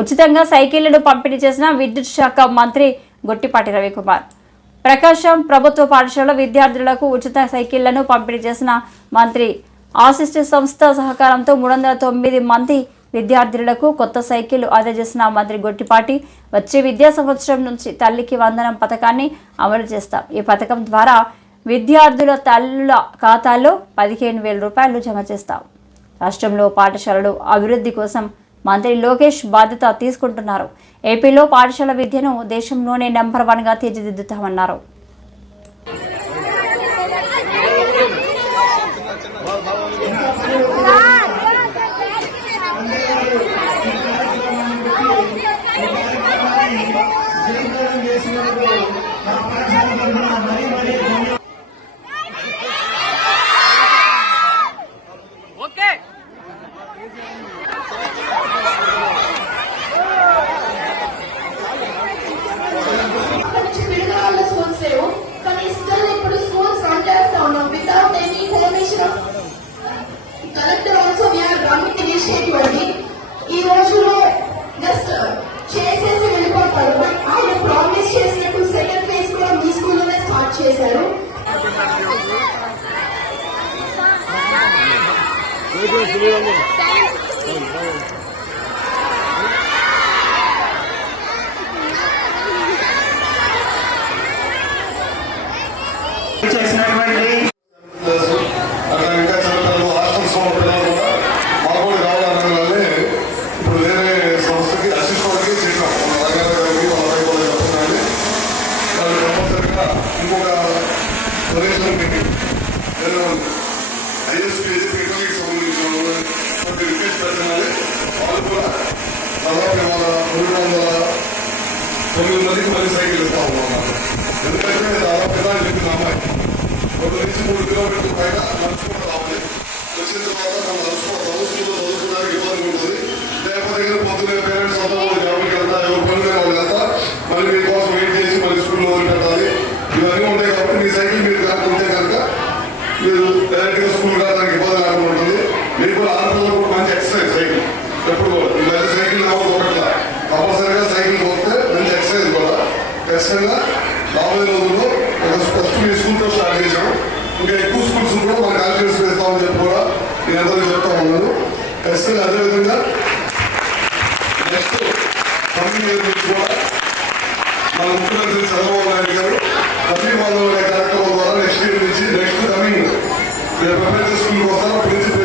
ఉచితంగా సైకిళ్ళను పంపిణీ చేసిన విద్యుత్ శాఖ మంత్రి గొట్టిపాటి రవికుమార్. ప్రకాశం ప్రభుత్వ పాఠశాల విద్యార్థులకు ఉచిత సైకిళ్ళను పంపిణీ చేసిన మంత్రి ఆసిస్ట్ సంస్థ సహకారంతో మూడు వందల తొమ్మిది మంది విద్యార్థులకు కొత్త సైకిల్ అందజేసిన మంత్రి గొట్టిపాటి వచ్చే విద్యా సంవత్సరం నుంచి తల్లికి వందనం పథకాన్ని అమలు చేస్తాం. ఈ పథకం ద్వారా విద్యార్థుల తల్లుల ఖాతాలో పదిహేను వేల రూపాయలు జమ చేస్తాం. రాష్ట్రంలో పాఠశాలలు అభివృద్ధి కోసం మంత్రి లోకేష్ బాధ్యత తీసుకుంటున్నారు. ఏపీలో పాఠశాల విద్యను దేశంలోనే నెంబర్ వన్గా తీర్చిదిద్దుతామన్నారు. Okay. Collector also we're running initiative అండి ఈ రోజులో జస్ట్ uh, చేసేసి వెళ్ళిపోతారు. బట్ ఆయన ప్రామిస్ చేసినట్టు సెకండ్ ఫేజ్ కూడా మీ స్కూల్లోనే స్టార్ట్ చేశారు. Thank you. ప్రదేశం ఐఎస్పీ ఎడ్యుకేషన్కి సంబంధించిన కొన్ని రిక్వెస్ట్ పెట్టాలి వాళ్ళు కూడా దాదాపు మన మూడు వందల తొమ్మిది మందికి మళ్ళీ సైకిల్ ఇస్తా ఉన్నాం ఎందుకంటే దాదాపు పిల్లలు చెప్పింది అమ్మాయి ఒక నుంచి మూడు కిలోమీటర్ల పైన నడుచుకుంటూ రావాలి వచ్చిన తర్వాత మనం స్కూల్లో చదువుకోవడానికి ఇబ్బంది ఉంటుంది లేకపోతే పేరెంట్స్ ఎవరికి వెళ్తా పనులు వాళ్ళు వెళ్తా మళ్ళీ మీకోసం వెయిట్ చేసి మళ్ళీ స్కూల్లో వదిలిపెట్టాలి ఇవన్నీ ఉంటాయి కాబట్టి మీ సైకిల్ మీరు కనుక ఉంటే కనుక మీరు స్కూల్గా దానికి ఇబ్బంది లేకుండా ఉంటుంది. మీరు కూడా ఆడపిల్లలకు కూడా మంచి ఎక్సర్సైజ్ సైకిల్ ఎప్పుడు కూడా. ఈ సైకిల్ కావాలి ఒకట్లా కంపల్సరీగా సైకిల్ పోతే మంచి ఎక్సర్సైజ్ కూడా. ఖచ్చితంగా రాబోయే రోజుల్లో ఒక ఫస్ట్ మీ స్కూల్తో స్టార్ట్ చేశాము. ఇంకా ఎక్కువ స్కూల్స్ కూడా మన కాన్ఫిడెన్స్ పెడతామని చెప్పి కూడా నేను అందరూ చెప్తా ఉన్నాను. ఖచ్చితంగా అదేవిధంగా నెక్స్ట్ కమింగ్ ఇయర్ Для победы своего зала